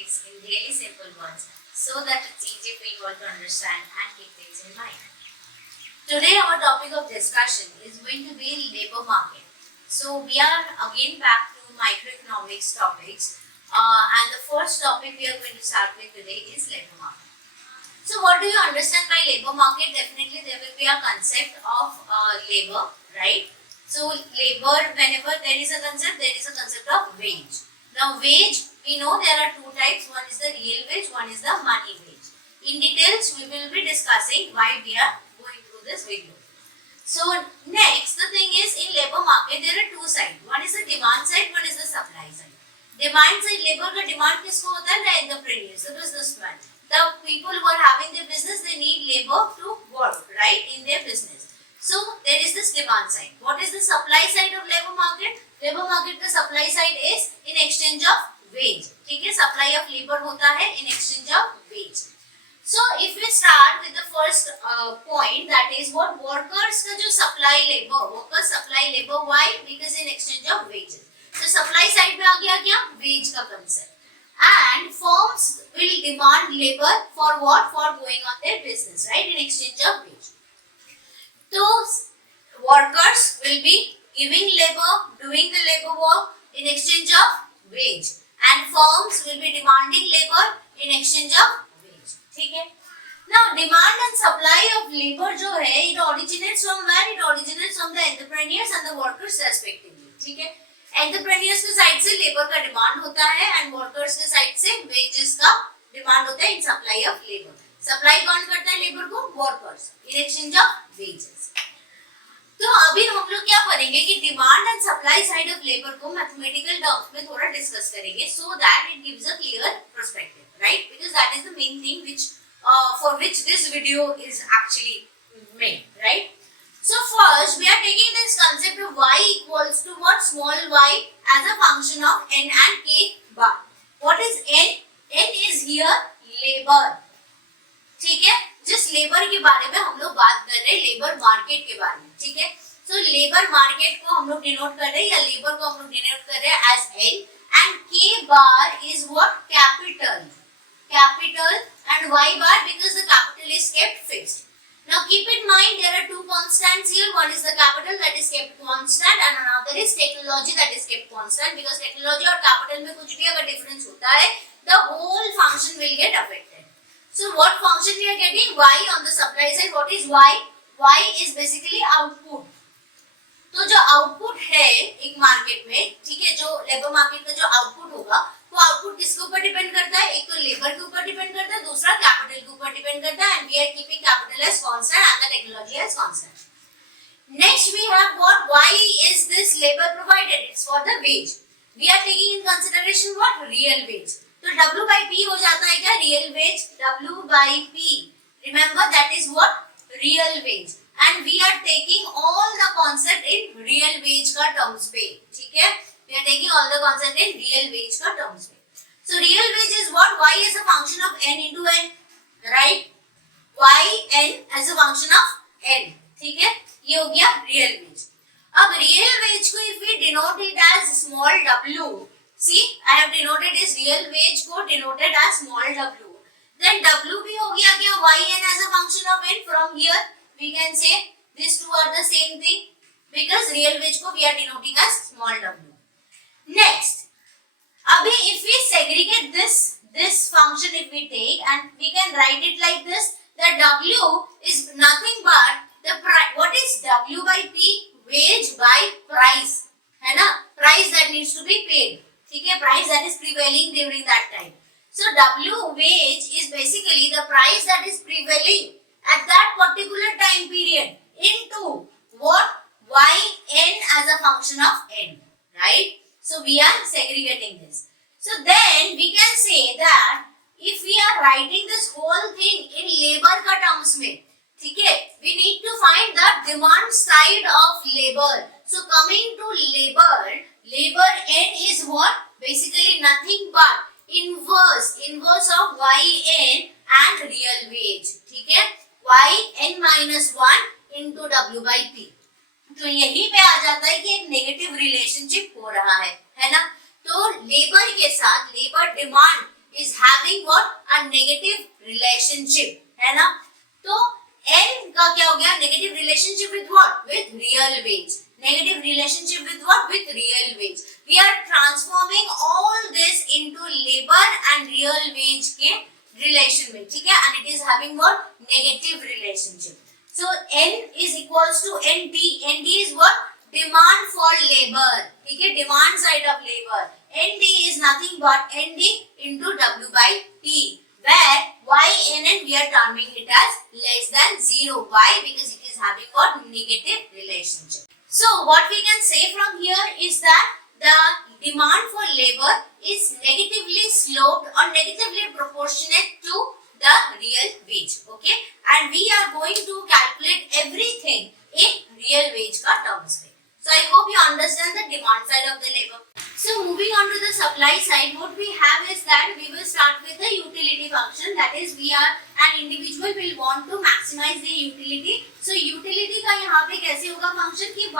microeconomics in really simple words so that it's easy for you all to understand and keep things in mind. Today our topic of discussion is going to be labor market. So we are again back to microeconomics topics and the first topic we are going to start with today is labor market. So what do you understand by labor market? Definitely there will be a concept of labor, right? So labor, whenever there is a concept of wage. Now wage, we know there are two types. One is the real wage, one is the money wage. In details, we will be discussing why we are going through this video. So next, the thing is in labor market, there are two sides. One is the demand side, one is the supply side. Demand side labor का demand किसको होता है? The entrepreneurs, the businessman. The people who are having their business, they need labor to work, right, in their business. So there is this demand side. What is the supply side of labor market? Labor market का supply side is in exchange of wage. ठीक है, supply of labor होता है in exchange of wage. So if we start with the first point, that is what workers का जो supply labor, workers supply labor, why? Because in exchange of wages. So supply side में आ गया क्या? Wage का concept. And firms will demand labor for what? For going on their business, right? In exchange of wage. So workers will be giving labor, doing the labor work in exchange of wage, and firms will be demanding labor in exchange of wage. ठीक है? Now demand and supply of labor जो है, it originates from where? It originates from the entrepreneurs and the workers respectively. ठीक है? Entrepreneurs के side से labour का demand होता है and workers के साइड से wages का डिमांड होता है in supply of labor. Supply कौन करता है लेबर को? Workers in exchange of wages. तो अभी हम लोग क्या करेंगे कि demand and supply side of labour को मैथमेटिकल टर्म्स में थोड़ा डिस्कस करेंगे so that it gives a clear perspective, right? Because that is the main thing which for which this video is actually made, right? So first we are taking this concept of y equals to what? Small y as a function of n and k bar. What is n? N is here labor. ठीक है, जिस labour के बारे में हम लोग बात कर रहे हैं, लेबर मार्केट के बारे में. ठीक है, सो लेबर मार्केट को हम लोग डिनोट कर रहे हैं या लेबर को हम लोग डिनोट कर रहे हैं as N and K bar is what? Capital and Y bar because the capital is kept fixed. Now keep in mind there are two constants here. One is the capital that is kept constant and another is technology that is kept constant, because technology और capital में कुछ भी अगर difference होता है, the whole function will get affected. So what function we are getting? Y on the supply side. What is Y? Y is basically output. तो जो output है एक मार्केट में, ठीक है, जो लेबर मार्केट का जो आउटपुट होगा वो आउटपुट किसके ऊपर डिपेंड करता है? एक तो लेबर के ऊपर डिपेंड करता है, दूसरा कैपिटल के ऊपर डिपेंड करता है. And we are keeping capital as constant and the technology as constant. Next we have what? Why is this labour provided? It's for the wage. We are taking in consideration what? Real wage. तो W by P हो जाता है क्या? Real wage. W by P, remember that is what? Real wage. And we are taking all the concept in real wage का terms पे. ठीक है, we are taking all the concept in real wage का terms पे. So real wage is what? Y is a function of n into n, right? Y n as a function of n. ठीक है, ये हो गया real wage. अब real wage को if we denote it as small w, see I have denoted is real wage को denoted as small w. Then w भी हो गया क्या? Y n as a function of n. From here we can say these two are the same thing because real wage को we are denoting as small w. Next, अभी if we segregate this function, if we take and we can write it like this, the w is nothing but the what is w by p? Wage by price, है ना? Price that needs to be paid. ठीक है, price that is prevailing during that time. So w wage is basically the price that is prevailing at that particular time period into what? Yn as a function of n, right? So we are segregating this. So then we can say that if we are writing this whole thing in labor का terms में, ठीक है, we need to find the demand side of labor. So coming to labor n is what? Basically nothing but inverse of yn and real wage. ठीक है, yn minus 1 into w by p. तो यही पे आ जाता है कि एक negative relationship हो रहा है ना? तो लेबर के साथ labour demand is having what? A negative relationship, है ना? तो N का क्या हो गया? Negative relationship with what? With real wage. Negative relationship with what? With real wage. We are transforming all this into labor and real wage के relation में, ठीक है? And it is having what? Negative relationship. So N is equals to NT. NT is what? Demand for labor, ठीक है? Demand side of labor. ND is nothing but ND into W by T, where YNN we are terming it as less than 0. Why? Because it is having what? Negative relationship. So what we can say from here is that the demand for labor is negatively sloped or negatively proportionate to the real wage. Okay, and we are going to calculate everything in real wage ka terms. So I hope you understand the demand side of the labor. So moving on to the supply side, what we have is that we will start with the utility function. That is, an individual will want to maximize the utility. So utility का यहाँ पे कैसे होगा function कि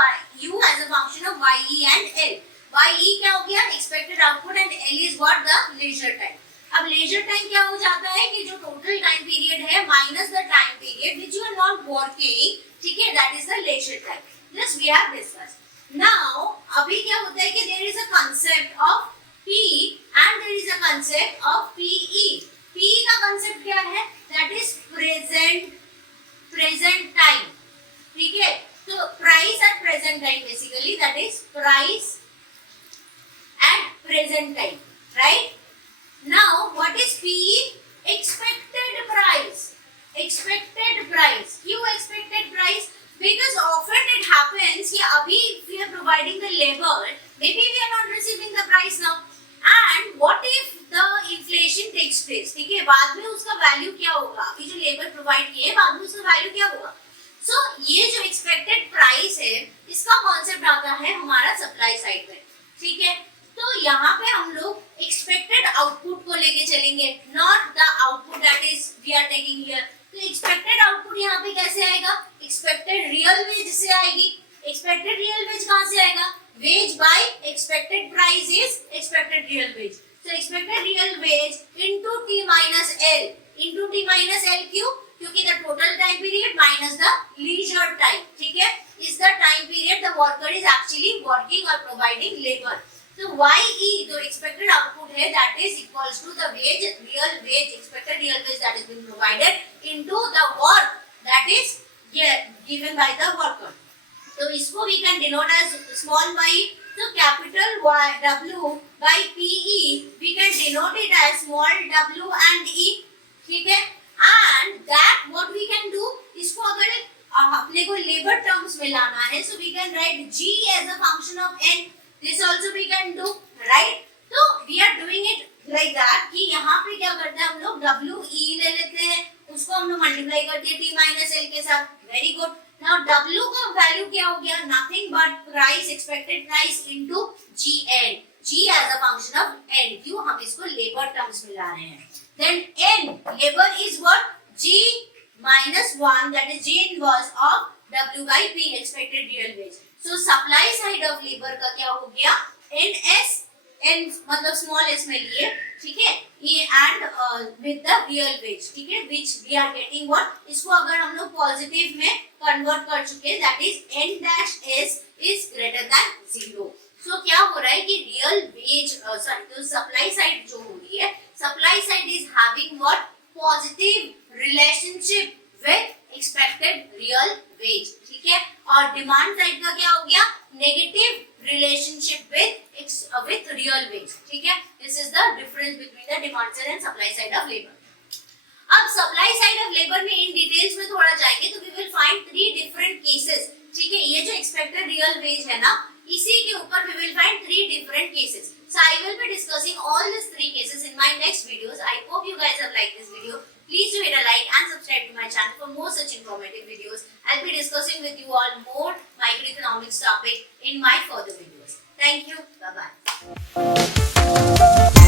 U as a function of YE and L. YE क्या हो गया? Expected output, and L is what? The leisure time. अब leisure time क्या हो जाता है कि जो total time period है minus the time period which you are not working, ठीक है? That is the leisure time. This we have discussed. Now, अभी क्या होता है कि there is a concept of P and there is a concept of PE. P का concept क्या है? That is present time. ठीक है? तो price at present time basically, that is price at present time, right? Now, what is PE? Expected price. Expected price. क्यों expected price? Because often it happens कि अभी we are providing the labor, maybe we are not receiving the price now. And what if the inflation takes place? ठीक है, बाद में उसका value क्या होगा? अभी जो labor provide किए बाद में उसका value क्या होगा? So ये जो expected price है, इसका concept आता है हमारा supply side में, ठीक है? तो यहाँ पे हम लोग expected output को लेके चलेंगे, not the output that is we are taking here. तो एक्सपेक्टेड आउटपुट यहाँ पे कैसे आएगा? एक्सपेक्टेड रियल वेज से आएगी. एक्सपेक्टेड रियल वेज कहाँ से आएगा? Wage by expected price is expected real wage. So expected real wage into T minus L. Into T minus L क्यों? क्योंकि the total time period minus the leisure time, ठीक है, is the time period the worker is actually working और providing labour. So YE जो expected output है that is equals to the wage, real wage, expected real wage that is being provided into the work that is given by the worker. So इसको we can denote as small y. So capital Y W by PE we can denote it as small w and e, ठीक है? And that what we can do, इसको अगर अपने को labor terms में लाना है, so we can write G as a function of N. This also we can do, right? So we are doing it like that कि यहाँ पे क्या करते हैं हम लोग WE ले लेते हैं, उसको हम लोग मल्टीप्लाई करते हैं T minus L के साथ. Very good. Now W का वैल्यू क्या हो गया? Nothing but price, expected price into GN. G as a function of N. क्यों? हम इसको labor terms में ला रहे हैं. Then N, labor is what? G minus 1, that is G inverse of W by P, expected real wage. So supply side of labor का क्या हो गया? NS, N मतलब small s में लिए, ठीक है? ये and with the real wage, ठीक है? Which we are getting what? इसको अगर हम लोग positive में convert कर चुके, that is N dash S is greater than 0. So क्या हो रहा है कि real wage, तो supply side जो हो रही है, supply side is having what? Positive relationship with expected real wage, ठीक है? और डिमांड साइड का क्या हो गया? Negative relationship with real wage, ठीक है? This is the difference between the demand side and supply side of labor. अब supply side of labor में इन डिटेल्स में थोड़ा जाएंगे तो we will find 3 different cases, ठीक है? ये जो expected real wage है ना, इसी के ऊपर we will find 3 different cases. So I will be discussing all these 3 cases in my next videos. I hope you guys have liked this video. Please do hit a like and subscribe to my channel for more such informative videos. I'll be discussing with you all more microeconomics topic in my further videos. Thank you. Bye bye.